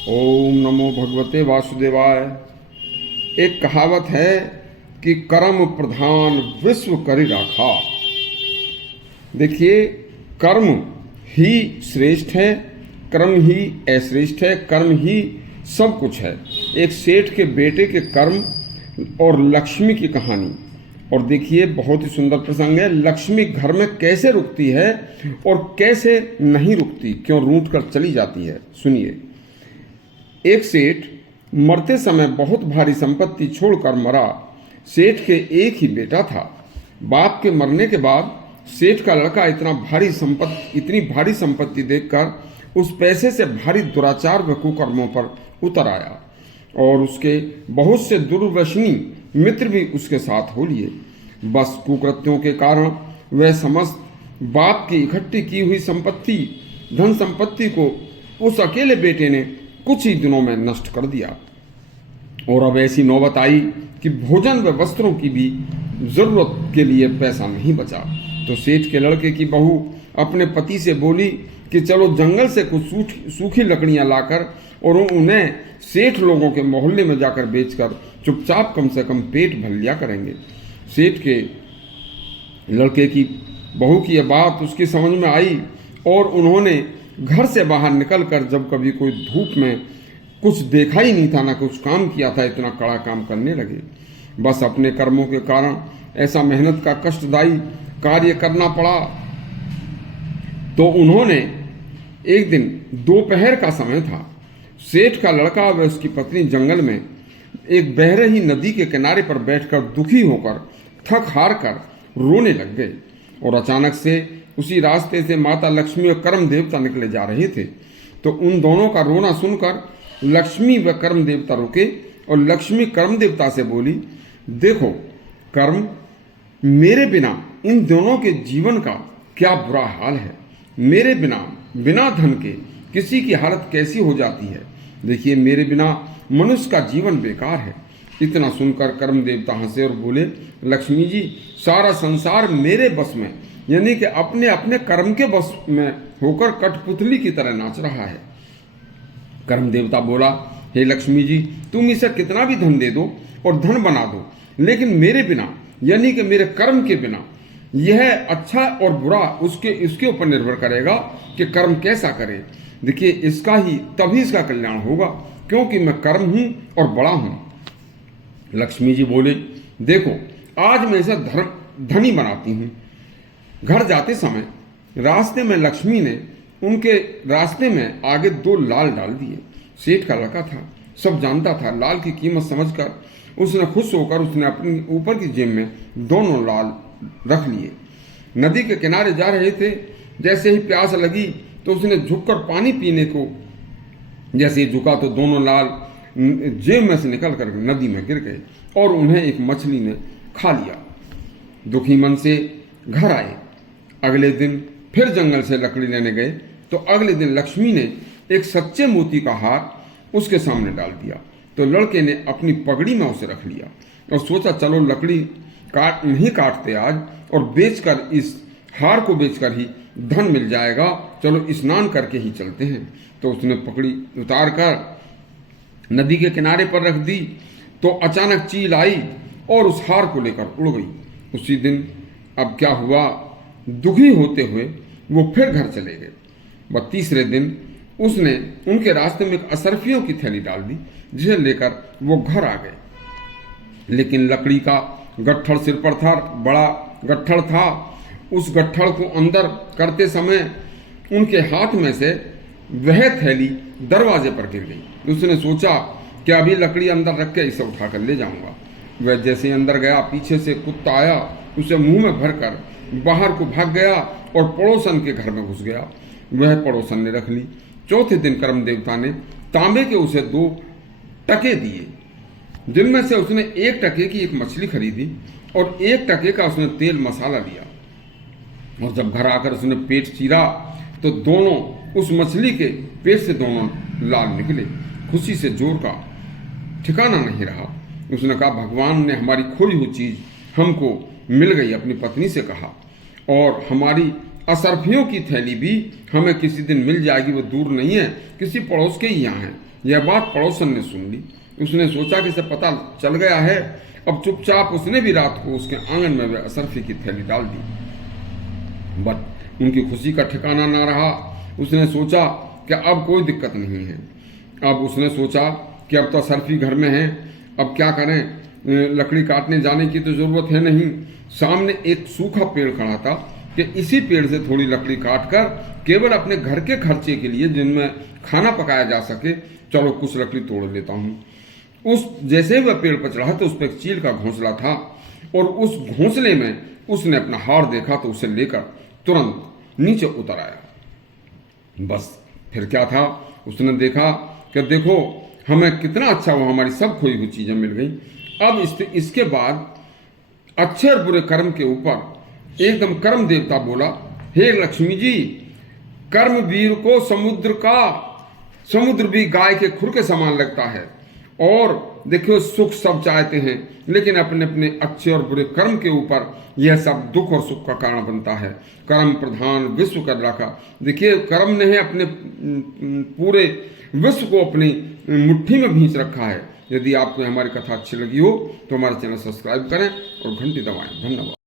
ओम नमो भगवते वासुदेवाय। एक कहावत है कि कर्म प्रधान विश्व करि राखा। देखिए, कर्म ही श्रेष्ठ है, कर्म ही अश्रेष्ठ है, कर्म ही सब कुछ है। एक सेठ के बेटे के कर्म और लक्ष्मी की कहानी। और देखिए, बहुत ही सुंदर प्रसंग है। लक्ष्मी घर में कैसे रुकती है और कैसे नहीं रुकती, क्यों रूठ कर चली जाती है, सुनिए। एक सेठ मरते समय बहुत भारी संपत्ति छोड़कर मरा। सेठ के एक ही बेटा था। बाप के मरने के बाद सेठ का लड़का इतनी भारी संपत्ति देखकर उस पैसे से भारी दुराचार व कुकर्मों पर उतर आया और उसके बहुत से दुर्व्यसनी मित्र भी उसके साथ हो लिए। बस कुकृत्यों के कारण वह समस्त बाप की इकट्ठी की हुई धन संपत्ति को उस अकेले बेटे ने कुछ ही दिनों में नष्ट कर दिया। और अब ऐसी नौबत आई कि भोजन व वस्त्रों की भी जरूरत के लिए पैसा नहीं बचा। तो सेठ के लड़के की बहू अपने पति से बोली कि चलो जंगल से कुछ सूखी लकड़ियां लाकर और उन्हें सेठ लोगों के मोहल्ले में जाकर बेचकर चुपचाप कम से कम पेट भर लिया करेंगे। सेठ के लड़के की बहू की यह बात उसकी समझ में आई और उन्होंने घर से बाहर निकलकर, जब कभी कोई धूप में कुछ देखा ही नहीं था, ना कुछ काम किया था, इतना कड़ा काम करने लगे। बस अपने कर्मों के कारण ऐसा मेहनत का कष्टदायी कार्य करना पड़ा। तो उन्होंने एक दिन दोपहर का समय था। सेठ का लड़का व उसकी पत्नी जंगल में एक बह रही नदी के किनारे पर बैठकर दुखी होकर थक हार कर रोने लग गए। और अचानक से उसी रास्ते से माता लक्ष्मी और कर्म देवता निकले जा रहे थे। तो उन दोनों का रोना सुनकर लक्ष्मी व कर्म देवता रुके और लक्ष्मी कर्म देवता से बोली, देखो कर्म, मेरे बिना इन दोनों के जीवन का क्या बुरा हाल है। मेरे बिना धन के किसी की हालत कैसी हो जाती है। देखिए, मेरे बिना मनुष्य का जीवन बेकार है। इतना सुनकर कर्म देवता हंसे और बोले, लक्ष्मी जी, सारा संसार मेरे बस में, यानी कि अपने अपने कर्म के बस में होकर कठपुतली की तरह नाच रहा है। कर्म देवता बोला, हे लक्ष्मी जी, तुम इसे कितना भी धन दे दो और धन बना दो, लेकिन मेरे बिना, यानी कि मेरे कर्म के बिना, यह अच्छा और बुरा इसके ऊपर निर्भर करेगा कि कर्म कैसा करे। देखिए, तभी इसका कल्याण होगा, क्योंकि मैं कर्म हूं और बड़ा हूं। लक्ष्मी जी बोले, देखो आज मैं इसे धनी बनाती हूं। घर जाते समय रास्ते में लक्ष्मी ने उनके रास्ते में आगे 2 लाल डाल दिए। सेठ का लड़का था, सब जानता था। लाल की कीमत समझकर उसने खुश होकर उसने अपनी ऊपर की जेब में दोनों लाल रख लिए। नदी के किनारे जा रहे थे। जैसे ही प्यास लगी तो उसने झुककर पानी पीने को जैसे ही झुका तो दोनों लाल जेब में से निकल कर नदी में गिर गए और उन्हें एक मछली ने खा लिया। दुखी मन से घर आए। अगले दिन फिर जंगल से लकड़ी लेने गए तो अगले दिन लक्ष्मी ने एक सच्चे मोती का हार उसके सामने डाल दिया। तो लड़के ने अपनी पगड़ी में उसे रख लिया और सोचा, चलो लकड़ी नहीं काटते आज, और बेचकर इस हार को बेचकर ही धन मिल जाएगा, चलो स्नान करके ही चलते हैं। तो उसने पगड़ी उतार कर नदी के किनारे पर रख दी। तो अचानक चील आई और उस हार को लेकर उड़ गई। उसी दिन अब क्या हुआ, दुखी होते हुए वो फिर घर चले गए। वह तीसरे दिन उसने उनके रास्ते में एक असरफियों की थैली डाल दी, जिसे लेकर वो घर आ गए। लेकिन लकड़ी का गट्ठड़ सिर पर था, बड़ा गट्ठड़ था। उस गट्ठड़ को अंदर करते समय उनके हाथ में से वह थैली दरवाजे पर गिर गई। उसने सोचा कि अभी लकड़ी अंदर रख के इसे उठाकर ले जाऊंगा। वह जैसे ही अंदर गया, पीछे से कुत्ता आया, उसे मुंह में भरकर बाहर को भाग गया और पड़ोसन के घर में घुस गया। वह पड़ोसन ने रख ली। चौथे दिन कर्म देवता ने तांबे के उसे 2 टके दिए, जिनमें से उसने 1 टके की एक मछली खरीदी और 1 टके का उसने तेल मसाला लिया। और जब घर आकर उसने पेट चीरा तो दोनों उस मछली के पेट से दोनों लाल निकले। खुशी से जोर का ठिकाना नहीं रहा। उसने कहा, भगवान ने हमारी खोई हुई चीज हमको मिल गई। अपनी पत्नी से कहा, और हमारी असरफियों की थैली भी हमें किसी दिन मिल जाएगी, वो दूर नहीं है, किसी पड़ोस के ही यहाँ है। यह बात पड़ोसन ने सुन ली। उसने सोचा कि इसे पता चल गया है। अब चुपचाप उसने भी रात को उसके आंगन में वह असरफी की थैली डाल दी। बट उनकी खुशी का ठिकाना ना रहा। उसने सोचा कि अब कोई दिक्कत नहीं है। अब उसने सोचा कि अब तो असरफी घर में है, अब क्या करें, लकड़ी काटने जाने की तो जरूरत है नहीं। सामने एक सूखा पेड़ खड़ा था कि इसी पेड़ से थोड़ी लकड़ी काटकर केवल अपने घर के खर्चे के लिए, जिनमें खाना पकाया जा सके, चलो कुछ लकड़ी तोड़ लेता हूँ। उस जैसे ही वह पेड़ पर चढ़ा तो उस पर एक चील का घोंसला था और उस घोंसले में उसने अपना हार देखा तो उसे लेकर तुरंत नीचे उतर आया। बस फिर क्या था, उसने देखा कि देखो हमें कितना अच्छा हुआ, हमारी सब खोई हुई चीजें मिल गई। अब इसके बाद अच्छे और बुरे कर्म के ऊपर एकदम कर्म देवता बोला, हे लक्ष्मी जी, कर्मवीर को समुद्र भी गाय के खुर के समान लगता है। और देखियो सुख सब चाहते हैं, लेकिन अपने अपने अच्छे और बुरे कर्म के ऊपर यह सब दुख और सुख का कारण बनता है। कर्म प्रधान विश्व कर रखा। देखिए कर्म ने अपने पूरे विश्व को अपनी मुट्ठी में भींच रखा है। यदि आपको हमारी कथा अच्छी लगी हो तो हमारे चैनल सब्सक्राइब करें और घंटी दबाएं। धन्यवाद।